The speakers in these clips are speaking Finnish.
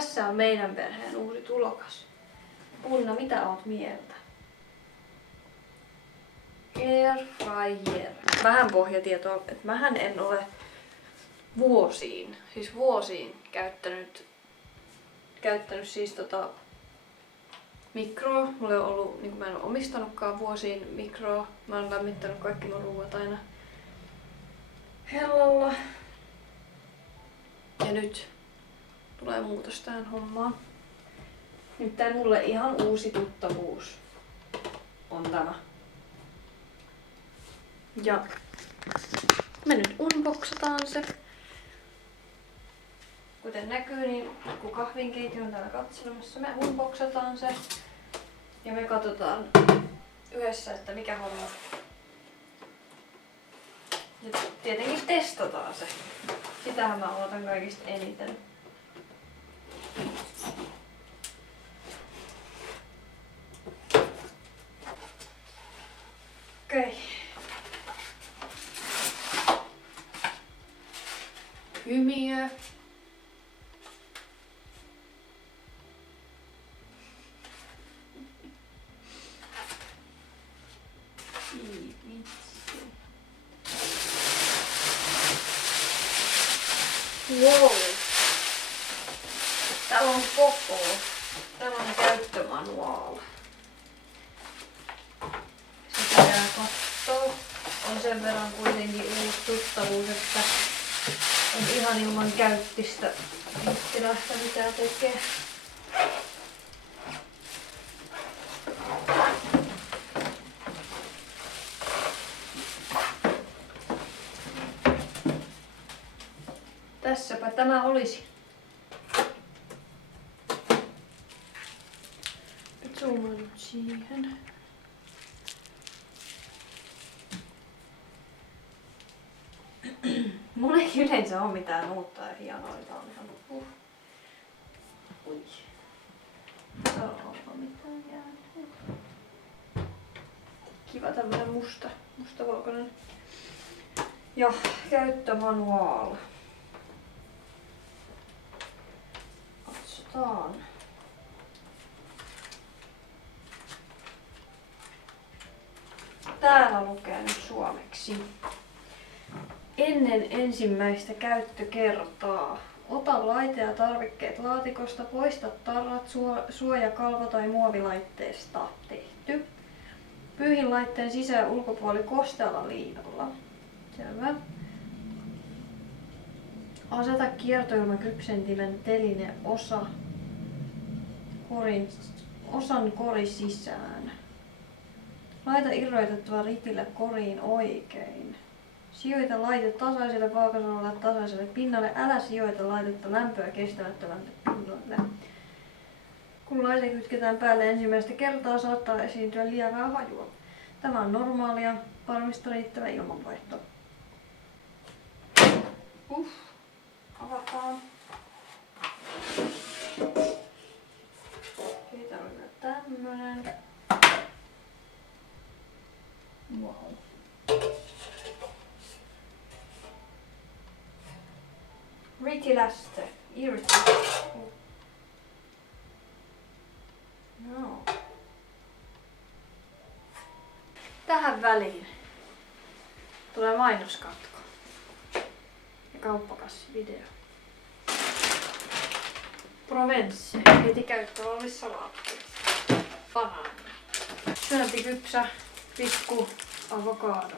Tässä on meidän perheen uusi tulokas. Punna, mitä oot mieltä? Air fryer. Vähän pohjatietoa, että mähän en ole vuosiin käyttänyt siis mikroa. Mulla ei ollut, niin mä en ole omistanutkaan vuosiin mikroa. Mä oon lämmittänyt kaikki mun ruuat aina hellalla. Ja nyt tulee muutos tähän hommaan. Nyt tää mulle ihan uusi tuttavuus on tämä. Ja me nyt unboxataan se. Kuten näkyy, niin kun kahvinkeiti on täällä katselemassa, me unboxataan se. Ja me katsotaan yhdessä, että mikä homma. Ja tietenkin testataan se. Sitähän mä odotan kaikista eniten. Okei. Hymiö. Wow. Täällä on koko. Täällä on käyttömanuaali. Sitä jää kattoo. On sen verran kuitenkin uusi tuttavuus, että on ihan ilman käyttistä mittilästä mitä tekee. Tässäpä tämä olisi. Nyt zoomaan nyt siihen. Mulla ei yleensä ole mitään uutta ja hienoa. Tää on ihan Ui. Onko mitään jäänyt? Kiva tämmönen mustavalkoinen. Ja käyttömanuaali. Katsotaan. Täällä lukee nyt suomeksi. Ennen ensimmäistä käyttökertaa. Ota laite ja tarvikkeet laatikosta, poista tarrat suoja-, kalvo- tai muovilaitteesta tehty. Pyyhi laitteen sisä- ja ulkopuoli kostealla liinalla. Selvä. Aseta kiertoilmakypsentimen teline osan kori sisään. Laita irroitettava ripille koriin oikein. Sijoita laite tasaiselle vaakasuoralle tasaiselle pinnalle. Älä sijoita laitetta lämpöä kestämättömälle pinnalle. Kun laite kytketään päälle ensimmäistä kertaa, saattaa esiintyä lievää hajua. Tämä on normaalia. Varmista riittävä ilmanvaihto. Avataan. Siitä on vielä tämmönen. Wow. Ritiläste. Irritaste. No. Tähän väliin tulee mainoskatko ja kauppakassivideo. Provence, heti käyttövalmissalaatti. Banaani. Syöntikypsä, pikku avokado.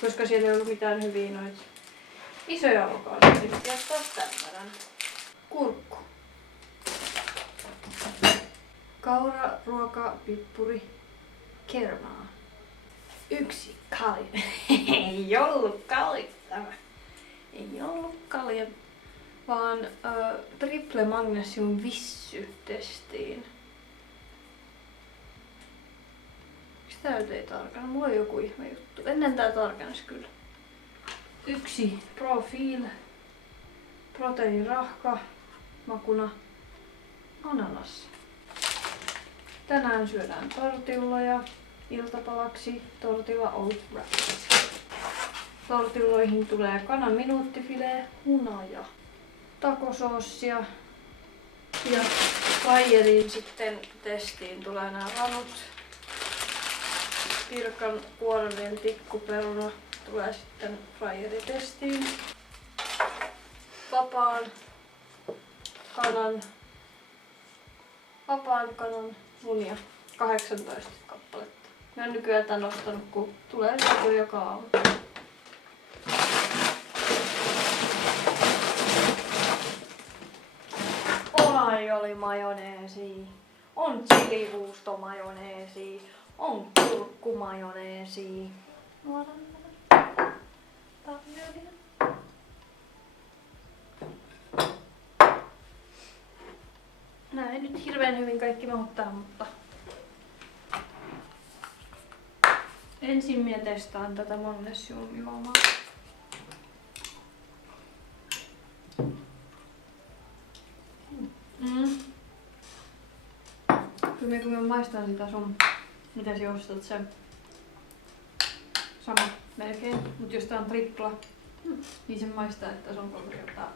Koska siellä ei ollut mitään hyviä noita isoja avokadoja, niin piti ottaa tämmönen. Kurkku. Kaura, ruoka, pippuri, kermaa. Yksi kalja. Ei ollut kalja tämä. Ei ollut kalja, vaan triple magnesium vissy testiin. Miksi tää nyt ei tarkana? Mulla on joku ihme juttu. Ennen tää tarkenisi kyllä. Yksi Profil, proteiinirahka, makuna ananas. Tänään syödään tortilloja, iltapalaksi tortilla oat wraps. Tortilloihin tulee kanan minuuttifilee, hunaja, takosoossia, Ja Fryeriin sitten testiin tulee nämä ranut. Pirkan kuoronien tikkuperuna tulee sitten Fryeritestiin. Vapaan kanan munia 18 kappaletta. Mä oon nykyään tän ostanut, kun tulee syötyä joka aamu. Oli majoneesi, on chilijuustomajoneesi, on kurkkumajoneesi. Nää ei nyt hirveän hyvin kaikki mahuttaa, mutta ensin minä testaan tätä magnesiumjuomaa. Kyllä kun mä maistan sitä sun, mitä sä ostat sen sama melkein, mut jos tää on tripla, niin se maistaa, että se on 3 kertaa.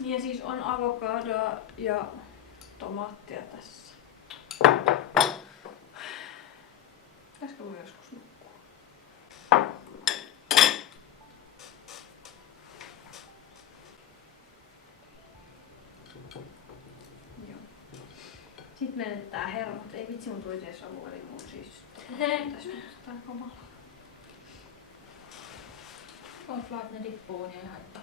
Ja siis on avokadoa ja tomaattia tässä. Pitäisikö mun joskus nukkua? Joo. Sitten menetetään hermot. Ei vitsi, mun tuli se savu, eli mun siis tässä on kamala. Oot vaan, että ne tippuu, niin ei haittaa.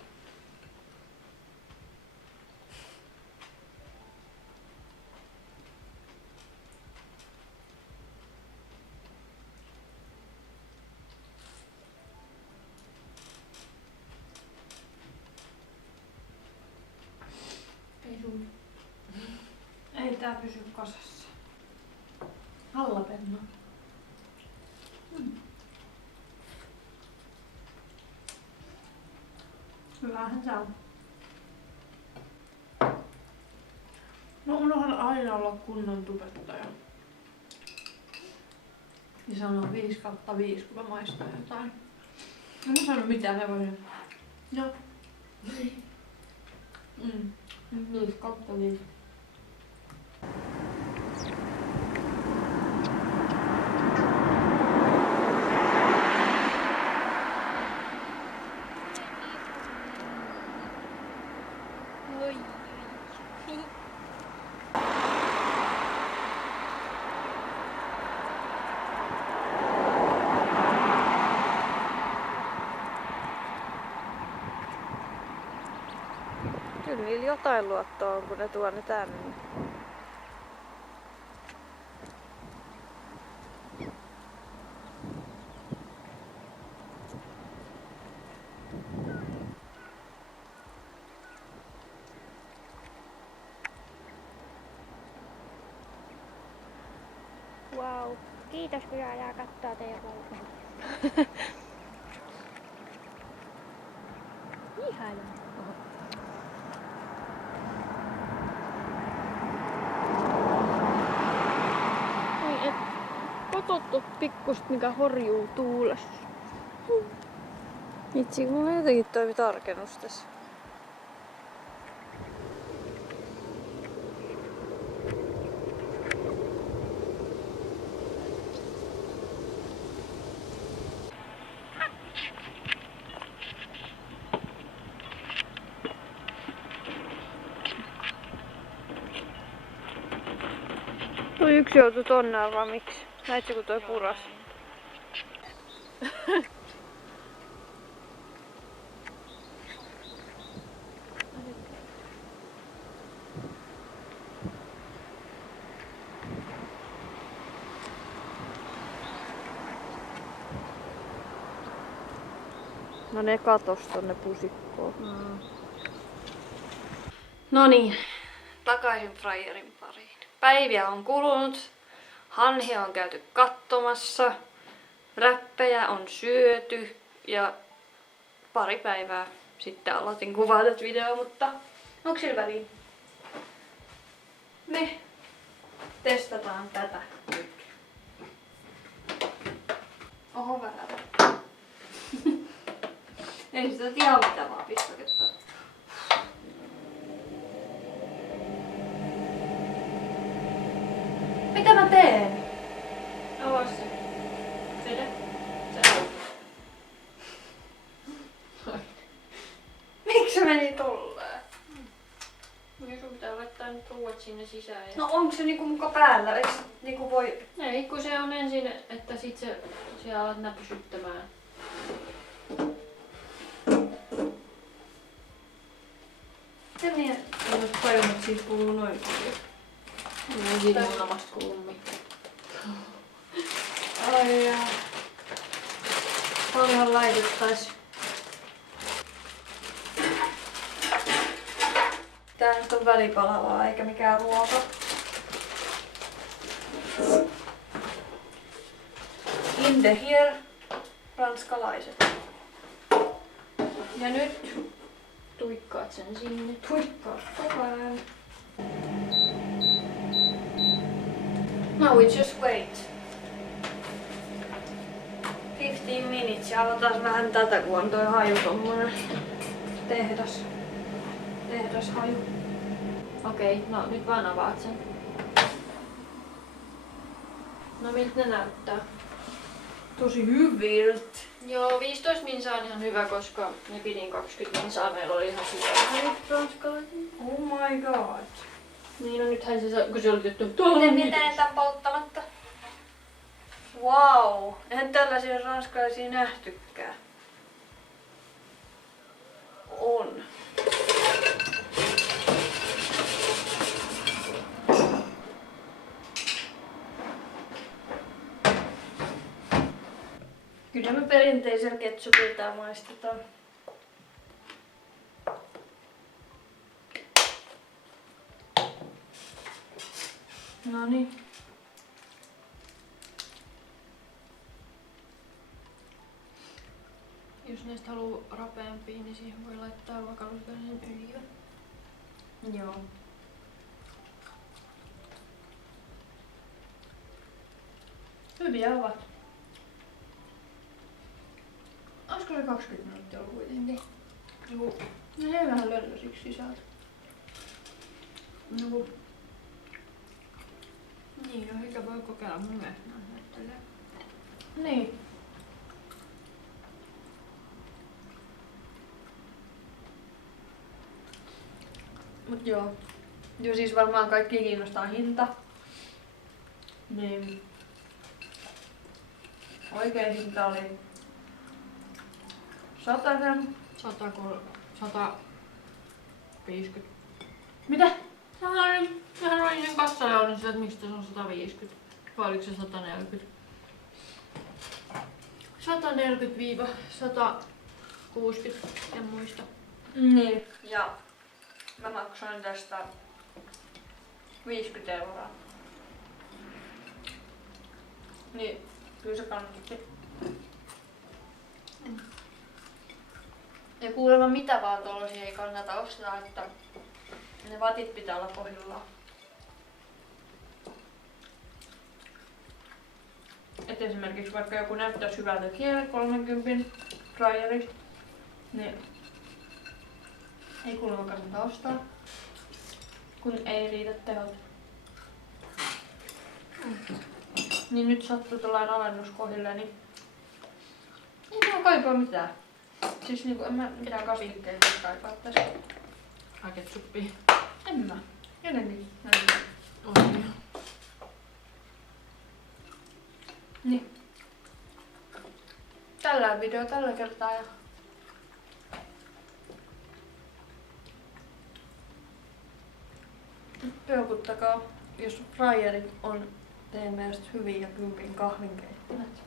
Ei tää pysy kasassa. Hallapenna. Hyvähän se on. No unohdan aina olla kunnon tubettaja. Ja sanoo 5/5, kun mä maistan jotain. En mä sano mitään, mä voisin. No. 5/5. Kyllä niillä jotain luottoa on, kun ne tuo ne tänne. Wow. Kiitos kun jää katsoa teidän valkoa. Ihanaa. Niin et katsottu pikkusta mikä horjuu tuulessa. Vitsi, kun mulla jotenkin toimi tarkennus tässä. Toi yksi joutui tonne arvaa miksi. Näitkö kun toi puras? No ne katos tonne pusikkoon. Noniin, takaisin Fryerin pariin. Päiviä on kulunut, hanhia on käyty katsomassa, räppejä on syöty ja pari päivää sitten aloitin kuvata tätä videoa, mutta onko sillä väliin? Me testataan tätä nyt. Oho, väärä. Ei sitä ihan mitä vaan pistoketta. sinne sisään. Ja... No onko se niinku muka päällä? Eiks niinku voi... Ei, kun se on ensin, että sit se alat näpsyttämään. Se minä en oo tajunnut, että siitä kuuluu noin paljon. Ei siitä munamasta kuulu mitään. Ai jaa. Paljonhan laitettais. Tää nyt on välipalavaa eikä mikään ruoka. In the here, ranskalaiset. Ja nyt Tuikkaat sen sinne. tuikkaa koko ajan. Now we just wait. 15 minutes ja avataan vähän tätä, kun on toi haju tommonen tehdashaju. Okei, no nyt vaan avaat sen. No miltä ne näyttää? Tosi hyviltä. Joo, 15 minsaa on ihan hyvä, koska me pidin 20 minsaa. Meillä oli ihan hyvä ranskalainen. Oh my god. Niin, no nythän se saa, kun se oli tyttö, tuolla Miten on minä teen tän polttamatta? Wow, eihän tällaisia ranskalaisia nähtykään. On. Kyllä me perinteisellä ketsupilla tää maistetaan. Noniin. Jos näistä haluaa rapeampia, niin siihen voi laittaa vakalusvälisen öljyä. Joo. Hyviä ovat. Olisiko se 20 minuuttia ollut kuitenkin? Juu. No se vähän lölläsiksi sisältä. Juu. Niin, no eikä voi kokeilla mun mielestä näyttelee. Niin. Mut joo. Joo, siis varmaan kaikki kiinnostaa hinta. Niin. Oikein hinta oli 100. 150. Mitä? Sehän oli sen kassalla oli sitä, että miksi tässä on 150. Vai oliko se 140? 140-160, en muista. Niin. Ja mä maksoin tästä 50 €. Niin, kyllä se kannatti. Ja kuulemma mitä vaan tuollaisia ei kannata ostaa, että ne vatit pitää olla kohdillaan. Et esimerkiksi vaikka joku näyttäisi hyvältä kielellä 30 dryerista, niin ei kuulemma kannata ostaa, kun ei riitä tehot. Niin nyt sattuu tällainen alennus kohdille, niin ei mä kaipaa mitään. Siis niinku en mä mitään kasvikkeita kaipaa tässä. Ai ketsuppia. En mä. Jotenkin näyttää. On. Niin. Tällä video tällä kertaa ja peukuttakaa, jos fryerit on teidän mielestä hyviä ja kympin kahvinkeittimet.